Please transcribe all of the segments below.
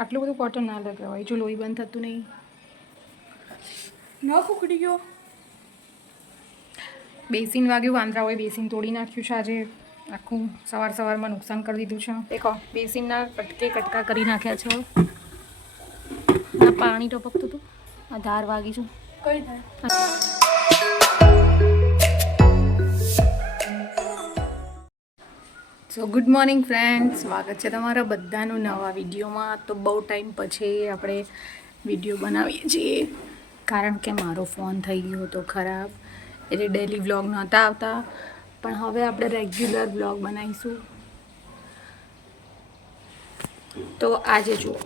આટલું બધું કોટન ના લગાવાય જો લોહી બંધ થતું નહીં. ન ફૂકડી ગયો? બેસીન વાગ્યું વાંદરા હોય બેસીન તોડી નાખ્યું છે આજે. આખું સવાર સવારમાં નુકસાન કરી દીધું છે. દેખો બેસીનના કટકે કટકા કરી નાખ્યા છે. આ પાણી ટપકતું હતું. આ ધાર વાગી છે. કઈ થાય સો ગુડ મોર્નિંગ ફ્રેન્ડ સ્વાગત છે તમારા બધાનું નવા વિડીયોમાં. તો બહુ ટાઈમ પછી આપણે વીડિયો બનાવીએ છીએ. કારણ કે મારો ફોન થઈ ગયો હતો ખરાબ. એટલે ડેલી વ્લોગ નહોતા આવતા. પણ હવે આપણે રેગ્યુલર વ્લોગ બનાવીશું. તો આજે જુઓ.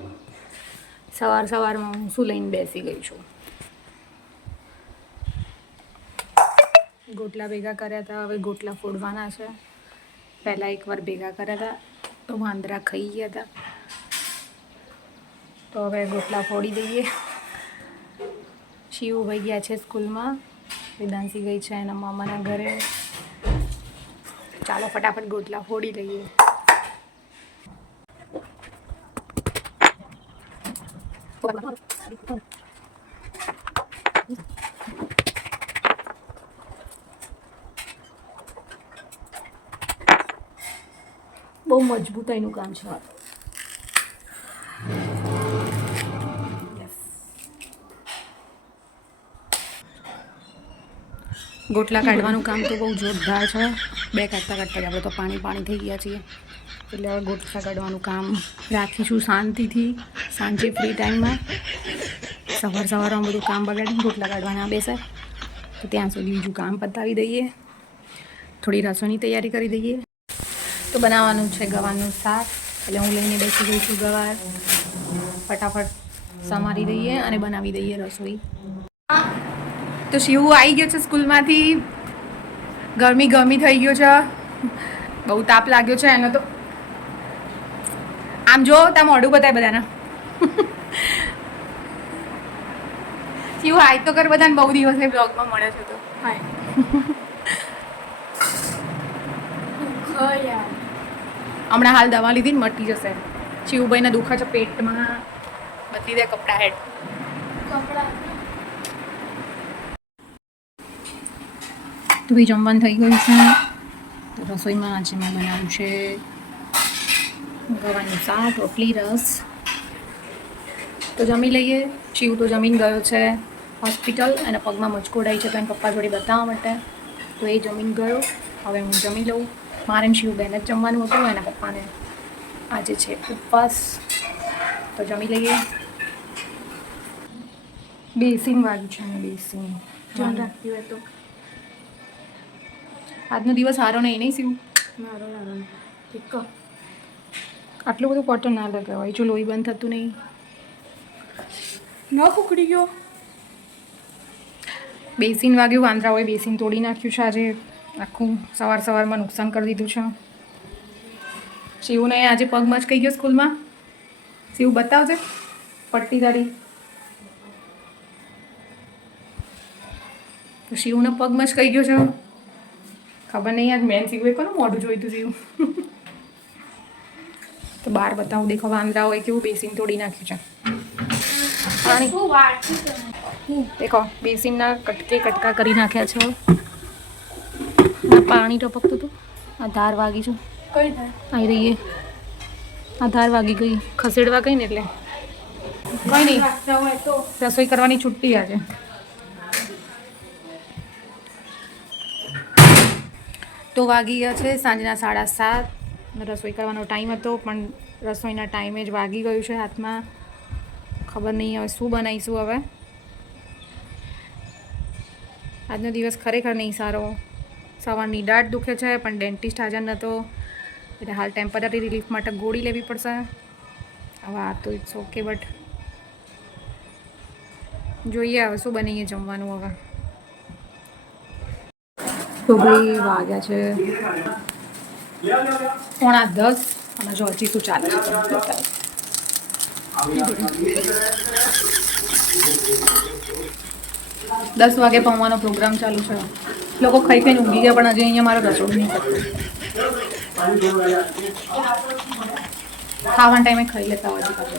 સવાર સવારમાં હું શું લઈને બેસી ગઈ છું? ગોટલા ભેગા કર્યા હતા. હવે ગોટલા ફોડવાના છે. પહેલાં એકવાર ભેગા કર્યા હતા તો વાંદરા ખાઈ ગયા હતા તો હવે ગોટલા ફોડી દઈએ. શિવ ભાઈ ગયા છે સ્કૂલમાં વેદાંશી ગઈ છે એના મામાના ઘરે. ચાલો ફટાફટ ગોટલા ફોડી લઈએ. બહુ મજબૂતાઈનું કામ છે. આ ગોટલા કાઢવાનું કામ તો બહુ જોરદાર છે. બે કાઢતા કાઢતા જ આપણે તો પાણી પાણી થઈ ગયા છીએ. એટલે હવે ગોટલા કાઢવાનું કામ રાખીશું શાંતિથી. સાંજે ફ્રી ટાઈમમાં સવાર સવારમાં બધું કામ બગાડી ગોટલા કાઢવાના બેસે. તો ત્યાં સુધી બીજું કામ પતાવી દઈએ. થોડી રસોઈની તૈયારી કરી દઈએ. તો બનાવવાનું છે ગવારનું શાક. એટલે હું લઈને બેસી ગઈ છું ગવાર. ફટાફટ સમારી દઈએ અને બનાવી દઈએ રસોઈ. તો શિવ આવી ગયો છે સ્કૂલમાંથી. ગરમી ગરમી થઈ ગયો છે. બહુ તાપ લાગ્યો છે એનો તો. આમ જો, ત્યાં મોઢું બતાય બધાના. શિવ હાય તો કર બધાને બહુ દિવસે બ્લોગમાં મળે છે તો. હાય. ખયા. હમણાં હાલ દવા લીધી ને મટી જશે. શિવભાઈને દુખે છે પેટમાં. બદલી દે કપડાં કપડા. તો ભાઈ જમવાનું થઈ ગયું છે. રસોઈમાં આજે મેં બનાવ્યું છે ગવાનું શાક, રોટલી, રસ. તો જમી લઈએ. શિવ તો જમીન ગયો છે હોસ્પિટલ અને પગમાં મચકોડાઈ છે તો એને પપ્પા જોડે બતાવવા માટે. તો એ જમીન ગયો. હવે હું જમી લઉં. મારે ને શિવ બેન જ જમવાનું હતું એના પપ્પાને આજે છે ઉપવાસ. તો જમી લઈએ. બેસીન વાગ્યું છે ને બેસીન. ધ્યાન રાખતી હોય તો. આજનો દિવસ સારો નહીં નહીં શિવ? સારો સારો ઠીક આટલું બધું કોટન ના લગાવાય જો લોહી બંધ થતું નહીં. ન ફૂકડી ગયો. બેસીન વાગ્યું વાંદરા હોય બેસીન તોડી નાખ્યું છે આજે. આખું સવાર સવારમાં નુકસાન કરી દીધું છે. શિવને આજે પગમાં જ કહી ગયો સ્કૂલમાં? શિવ બતાવજે પટ્ટી તારી. તો શિવને પગમાં જ કહી ગયો છે? ખબર નહીં આજ મેન શિવે કોનું મોઢું જોયું તું શિવ? તો બહાર બતાવું દેખો વાંદરા હોય કેવું બેસીન તોડી નાખ્યું છે. પાણી. દેખો બેસીનના કટકે કટકા કરી નાખ્યા છે. પાણી ટપકતું હતું. આ ધાર વાગી છું. કઈ થાય આવી રહીએ. આ ધાર વાગી ગઈ. ખસેડવા ગઈ ને એટલે? કઈ નહીં રસોઈ કરવાની છુટ્ટી આજે. તો વાગી ગયા છે સાંજના સાડા સાત. રસોઈ કરવાનો ટાઈમ હતો પણ રસોઈના ટાઈમે જ વાગી ગયું છે હાથમાં. ખબર નહીં હવે શું બનાવીશું હવે. આજનો દિવસ ખરેખર નહીં સારો. સવારની દાઢ દુખે છે, પણ ડેન્ટિસ્ટ હાજર નહોતો એટલે હાલ ટેમ્પરરી રિલીફ માટે ગોળી લેવી પડશે. હવે આ તો ઇટ્સ ઓકે બટ જોઈએ હવે શું બનીએ જમવાનું હવે. તો ભાઈ વાગ્યા છે. પોણા દસ, અને જો હજી શું ચાલે છે દસ વાગે પહોંચવાનો પ્રોગ્રામ ચાલુ છે. લોકો ખાઈ ખાઈને ઊંઘી ગયા પણ હજી અહીંયા મારા રસોડું નહીં કરતા ખાવાના ટાઈમે ખાઈ લેતા હોય છે બધા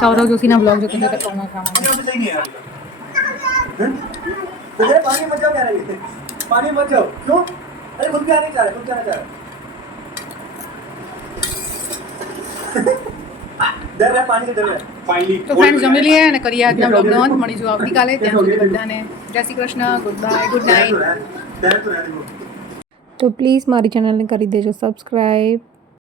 સૌરવ જોશીના બ્લોગ જોતા હતા કોના ખાવાના પાણી મચાવ ક્યારે પાણી મચાવ શું અરે ખુદ ક્યાં નહીં ચાલે ખુદ ક્યાં ચાલે તો ફ્રેન્ડ જમી લઈએ અને કરીએ આજના બ્લોગનો અંત મળીશું આવતીકાલે. ત્યાં સુધી બધાને જય Shri Krishna. Good bye good night તો પ્લીઝ મારી ચેનલને કરી દેજો સબસ્ક્રાઈબ